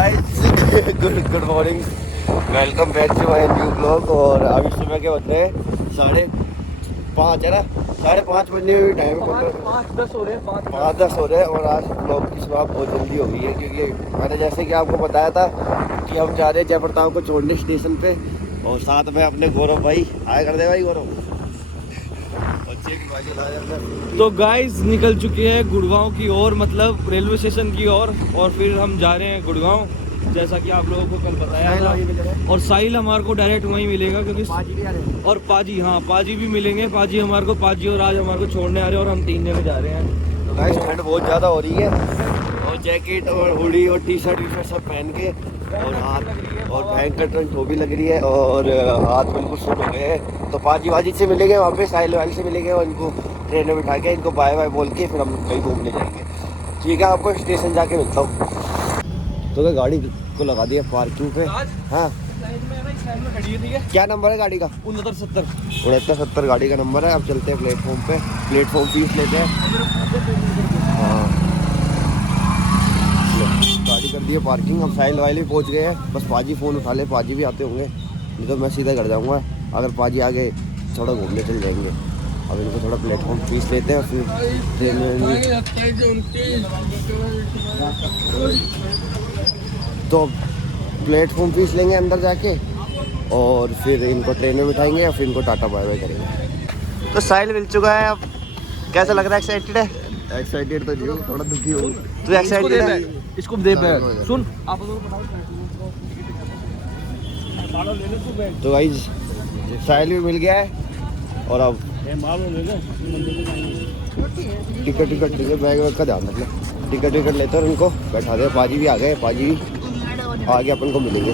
Guys good morning, welcome back to my new blog. और अभी सुबह के बज रहे 5:30 है ना, 5:30 बजने में भी टाइम है, 5:10 हो रहे हैं। और आज ब्लॉग की शुरुआत बहुत जल्दी हो गई है क्योंकि मैंने जैसे कि आपको बताया था कि हम जा रहे हैं जयप्रताप को छोड़ने स्टेशन पे, और साथ में अपने गौरव भाई आया कर दे भाई गौरव। तो गाइस निकल चुके हैं गुड़गांव की ओर, मतलब रेलवे स्टेशन की ओर। और फिर हम जा रहे हैं गुड़गांव, जैसा कि आप लोगों को कल बताया था। और साहिल हमारे को डायरेक्ट वहीं मिलेगा क्योंकि और पाजी, हाँ पाजी भी मिलेंगे। पाजी हमारे को, पाजी और आज हमारे को छोड़ने आ रहे हैं और हम 3 जने जा रहे हैं। तो गाइस ठंड बहुत ज़्यादा हो रही है, और जैकेट और हुडी और टी शर्ट सब पहन के, और हाथ और भयंकर ठंड वो भी लग रही है, और हाथ बिल्कुल सुन हो गए हैं। तो पाजी से मिलेंगे वहाँ पे, साहिल वाली से मिलेंगे, और इनको ट्रेन में बिठा के इनको बाय बाय बोल के फिर हम कहीं घूमने जाएंगे। ठीक है, आपको स्टेशन जाके मिलता हूँ। तो क्या गाड़ी को लगा दिया पार्किंग पे। हाँ क्या नंबर है गाड़ी का? 6970 गाड़ी का नंबर है। अब चलते हैं प्लेटफॉर्म पे, प्लेटफॉर्म फीस लेते हैं। हाँ गाड़ी कर दी है पार्किंग। अब साहिल वाइल भी पहुँच गए हैं, बस पाजी फ़ोन उठा ले, पाजी भी आते होंगे, नहीं तो मैं सीधा कर जाऊँगा। अगर पाजी आगे थोड़ा घूमने चल जाएंगे। अब इनको थोड़ा प्लेटफॉर्म फीस लेते हैं, फिर ट्रेन में तो प्लेटफॉर्म फीस लेंगे अंदर जाके, और फिर इनको ट्रेन में बिठाएंगे या फिर इनको टाटा बाय बाय करेंगे। तो साहिल मिल चुका है। अब कैसा लग रहा है? एक्साइटेड है? एक्साइटेड तो नहीं, थोड़ा दुखी हो। तू एक्साइटेड है? इसको दे बैग सुन आप। तो गाइस साहिल भी मिल गया है, और अब टिकट बैग का ध्यान रखना। टिकट लेते हैं, उनको बैठा दे। पाजी भी आ गए, पाजी भी आगे अपन को मिलेंगे।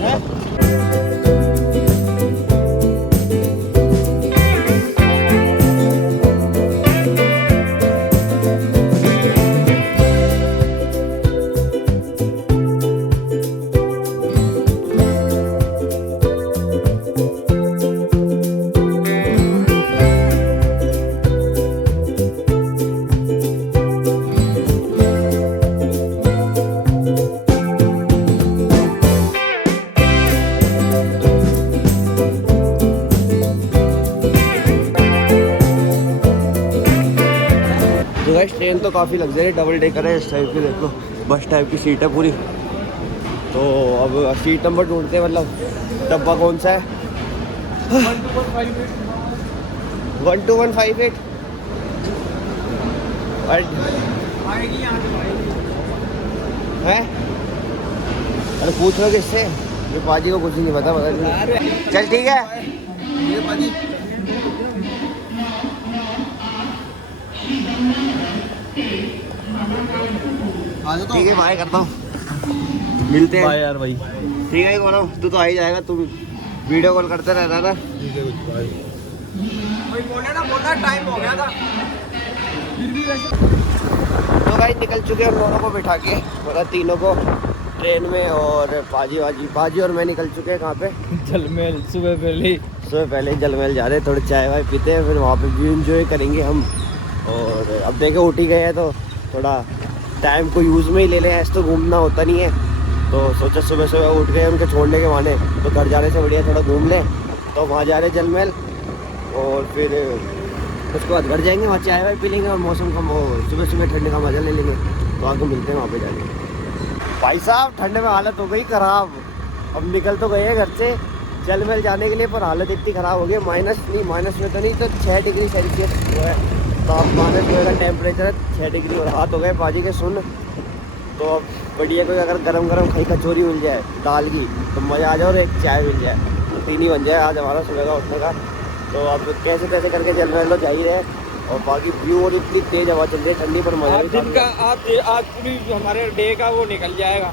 ट्रेन तो काफ़ी लग्जरी डबल डेकर है इस टाइप की, देख लो बस टाइप की सीट है पूरी। तो अब सीट नंबर ढूंढते हैं, मतलब डब्बा कौन सा है? 12158 है। अरे पूछ लो किससे, ये पाजी को कुछ नहीं पता नहीं। चल ठीक है, ठीक है भाई, करता हूँ, मिलते हैं यार भाई। ठीक है गौरव, तू तो आ ही जाएगा, तू वीडियो कॉल करते रहना ना। टाइम हो गया था। तो भाई निकल चुके हैं, उन दोनों को बिठा के, मतलब तीनों को ट्रेन में, और पाजी और मैं निकल चुके हैं। कहाँ पे? जलमहल। सुबह पहले जलमहल जा रहे हैं, थोड़ी चाय वाय पीते हैं, फिर वहाँ पे व्यू एंजॉय करेंगे हम। और अब देखे उठ ही गए हैं, तो थोड़ा टाइम को यूज़ में ही ले लें, ऐसे तो घूमना होता नहीं है। तो सोचा सुबह उठ गए उनके छोड़ने के बहाने, तो घर जाने से बढ़िया थोड़ा घूम लें। तो वहाँ जा रहे हैं जलमहल, और फिर उसके बाद घर जाएंगे, वहाँ चाय वाय पी लेंगे, और मौसम का सुबह ठंडे का मज़ा ले लेंगे। तो आपको मिलते हैं वहाँ पे जाके। भाई साहब ठंडे में हालत हो गई ख़राब। अब निकल तो गए हैं घर से जलमहल जाने के लिए, पर हालत इतनी ख़राब हो गई, माइनस में तो नहीं, तो 6 डिग्री सेल्सियस जो है तापमान है, टेम्परेचर 6 डिग्री। और हाथ हो गए पाजी के सुन। तो अब बढ़िया कोई अगर गरम खाई कचौरी मिल जाए दाल की तो मज़ा आ जाए, और एक चाय मिल जाए, तो 3 ही बन जाए आज हमारा सुबह का उठने का। तो अब कैसे तैसे करके जलमहल तो जा ही रहे, और बाकी व्यू और इतनी तेज़ हवा चल रही है ठंडी, पर मज़ा भी दिन का आज पूरी हमारे डे का वो निकल जाएगा,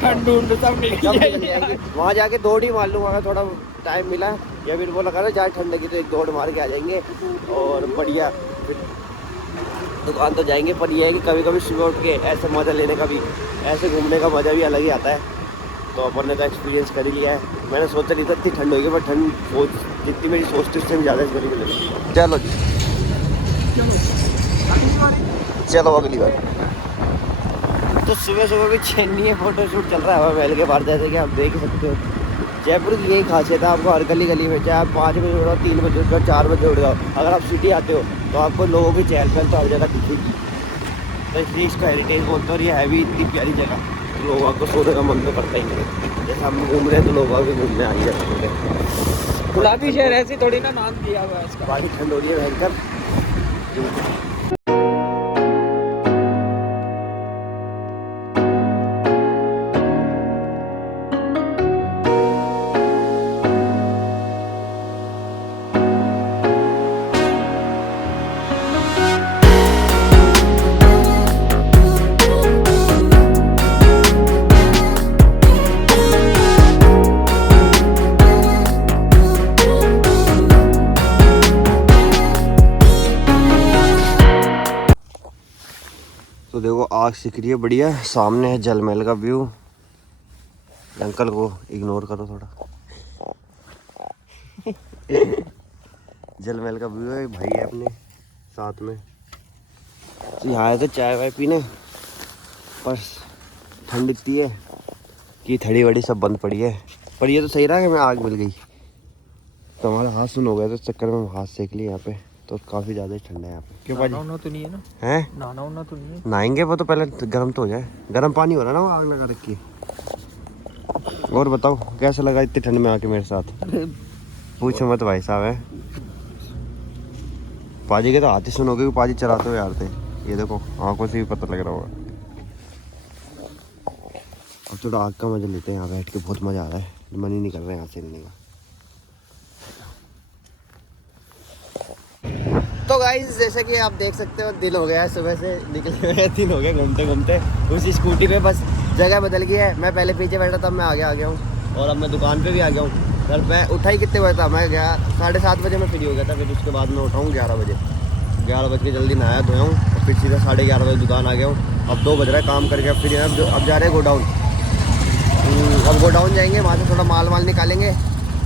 ठंड सब निकल जाएगी। वहाँ जाके दौड़ ही मार लूँगा अगर थोड़ा टाइम मिला, या फिर वो लगा ना जाए ठंड की, तो एक दौड़ मार के आ जाएंगे, और बढ़िया फिर दुकान तो जाएंगे। पर यह है कि कभी कभी सुबह उठ के ऐसे मज़ा लेने का भी, ऐसे घूमने का मज़ा भी अलग ही आता है। तो अपन ने तो एक्सपीरियंस कर ही लिया है। मैंने सोचा नहीं था इतनी ठंड होगी, पर ठंड जितनी मेरी सोच थी उससे भी ज़्यादा इस बार मिलेगी। चलो जी, चलो अगली बार। तो सुबह सुबह भी चैन नहीं है, फोटो शूट चल रहा है हवा महल के बाहर, जैसे कि आप देख सकते हो। जयपुर की यही खासियत है, आपको हर गली गली में, चाहे आप 5 बजे उठ जाओ, 3 बजे उठ जाओ, 4 बजे उठ जाओ, अगर आप सिटी आते हो तो आपको लोगों की चहल पहल तो हर जगह दिखेगी। तो इसलिए इसका हेरिटेज बोलते हैं, और ये है भी इतनी प्यारी जगह, तो लोगों को सोने का मन तो करता ही नहीं। जैसे हम घूम रहे हैं तो लोग भी घूमने आएंगे। गुलाबी शहर ऐसी थोड़ी ना नाम दिया हुआ है इसका। बारिश ठंड हो रही है भयंकर। तो देखो आग सिक रही है बढ़िया, सामने है जल महल का व्यू। अंकल को इग्नोर करो थोड़ा। जल महल का व्यू है, भाई है अपने साथ में। तो यहाँ आए थे चाय वाय पीने, पर ठंड इतनी है कि थड़ी वड़ी सब बंद पड़ी है। पर ये तो सही रहा कि मैं आग मिल गई, तो हमारा हाथ सुन हो गया, तो इस चक्कर में हाथ सेक लिए यहाँ पे। तो काफ़ी ज़्यादा ठंडा है यहाँ पे। क्यों भाजी? नहाना तो नहीं है ना? हैं? नहाना तो नहीं है। नहाएंगे, वो तो पहले गर्म तो हो जाए। गर्म पानी हो रहा है ना, वो आग लगा रखी है। और बताओ कैसा लगा इतनी ठंड में आके मेरे साथ? पूछो मत भाई साहब है। पाजी के तो हाथ ही सुनोगे, पाजी चलाते हुए यार थे। ये देखो आंखों से भी पता लग रहा होगा। अब थोड़ा आग का मजा लेते हैं, यहाँ बैठ के बहुत मजा आ रहा है। मन ही नहीं कर रहा है यहाँ से हिलने का। तो गाइस जैसे कि आप देख सकते हो, दिन हो गया है सुबह से निकले हुए, दिन हो गए घूमते घूमते। उसी स्कूटी पे बस जगह बदल गई है। मैं पहले पीछे बैठा था, मैं आगे आ गया हूँ, और अब मैं दुकान पे भी आ गया हूँ। घर मैं उठा ही कितने बजे था, मैं गया 7:30 बजे मैं फ्री हो गया था। फिर उसके बाद मैं उठाऊँ 11 बजे, 11 बज के जल्दी नहाया धोया हूँ, और फिर सीधा 11:30 बजे दुकान आ गया हूँ। अब 2 बज रहा है, काम करके अब फिर अब जा रहे हैं गोडाउन। अब गोडाउन जाएंगे, वहाँ से थोड़ा माल निकालेंगे,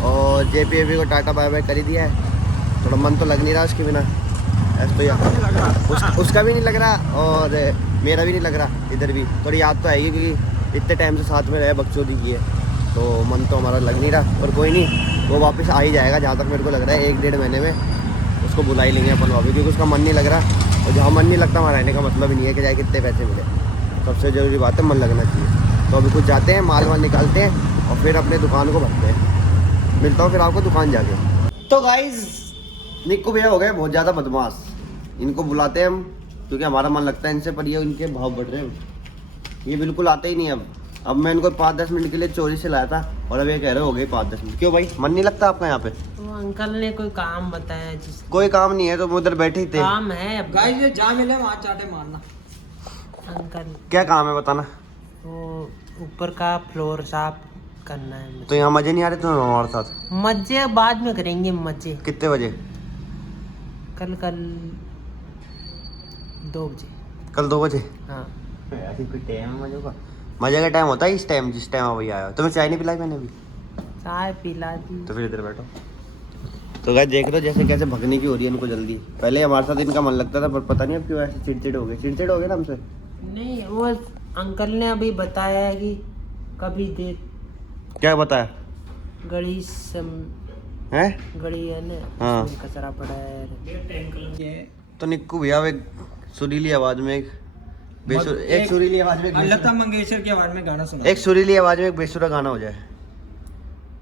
और JPAB को टाटा बाय बाय कर ही दिया है। थोड़ा मन तो लग नहीं रहा उसके बिना, भैया उसका भी नहीं लग रहा, और मेरा भी नहीं लग रहा। इधर भी थोड़ी याद तो आएगी, क्योंकि इतने टाइम से साथ में रहे, बकचोदी की है, तो मन तो हमारा लग नहीं रहा। पर कोई नहीं, वो वापस आ ही जाएगा, जहाँ तक मेरे को लग रहा है 1-1.5 महीने में उसको बुला ही लेंगे अपन वापस, क्योंकि उसका मन नहीं लग रहा। और जहाँ मन नहीं लगता वहाँ रहने का मतलब ही नहीं है कि चाहे कितने पैसे मिले। सबसे ज़रूरी बात है मन लगना चाहिए। तो अभी कुछ जाते हैं, माल निकालते हैं, और फिर अपने दुकान को भरते हैं। मिलता हूँ फिर आपको दुकान जाके। तो गाइस निक्कू भैया हो गए बहुत ज़्यादा बदमाश, इनको बुलाते हैं हम, क्योंकि हमारा मन लगता है इनसे, पर ये इनके भाव बढ़ रहे हैं, ये बिल्कुल आते ही नहीं। अब मैं इनको 5-10 मिनट के लिए चोरी से लाया था, और अब ये कह रहे हो गए 5-10 मिनट। क्यों भाई मन नहीं लगता आपका यहाँ पे? वो अंकल ने कोई काम बताया जिस कोई काम नहीं है, तो उधर बैठे ही थे। काम है अब गाइस ये जहाँ मिले वहाँ चाटे मारना। अंकल, क्या काम है बताना। वो ऊपर का फ्लोर साफ करना है मुझे। तो यहाँ मजे नहीं आ रहे तुम्हें हमारे साथ? मजे बाद में करेंगे मजे। कितने बजे? कल 2 बजे। कल 2 बजे? हाँ ऐसी कोई टाइम है मजे का? मजे का टाइम होता है इस टाइम, जिस टाइम वही आया। तुम्हें चाय नहीं पिलाई मैंने अभी? चाय पिला दी। तो फिर इधर बैठो। तो गाइस देख रहे हो जैसे कैसे भगने की हो रही है इनको जल्दी। पहले हमारे साथ इनका मन लगता था, पर पता नहीं अब क्यों ऐसे चिड़चिड़ हो गए ना हमसे। नहीं, वो अंकल ने अभी बताया है कि कभी दे क्या बताया? गड़ी हैं? गड़ी है ना, हाँ। उसमें कचरा पड़ा है। तो निक्कू भैया एक सुरीली आवाज में एक सुरीली आवाज में लता मंगेशकर की आवाज में गाना सुना। एक सुरीली आवाज में एक बेसुरा गाना हो जाए।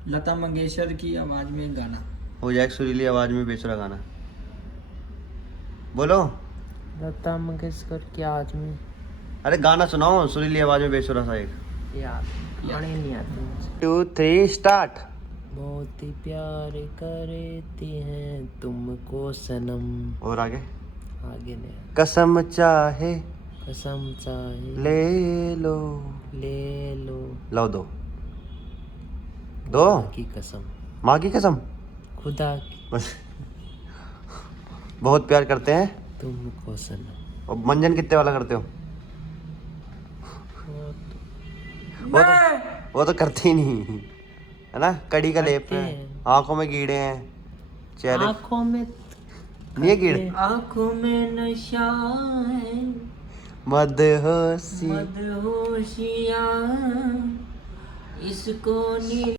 लता मंगेशकर की आवाज में गाना हो जाए, एक सुरीली आवाज में बेसुरा गाना बोलो। लता मंगेशकर की आवाज में। अरे गाना सुनाओ सुरीली आवाज में बेसुरा सा एक। यार गाने नहीं आते मुझे। 2 3 स्टार्ट। बहुत ही प्यार करते हैं तुमको सनम। और आगे नहीं, कसम चाहे कसम चाहे ले लो लो दो खुदा की कसम, माँ की कसम। खुदा की बस बहुत प्यार करते हैं तुमको सनम। और मंजन कितने वाला करते हो? वो तो करते ही नहीं है ना। कड़ी का लेप है, आंखों में कीड़े हैं, चेहरे आंखों में नहीं है कीड़े। आंखों में नशा है, मदहोशी मदहोशियाँ इसको नी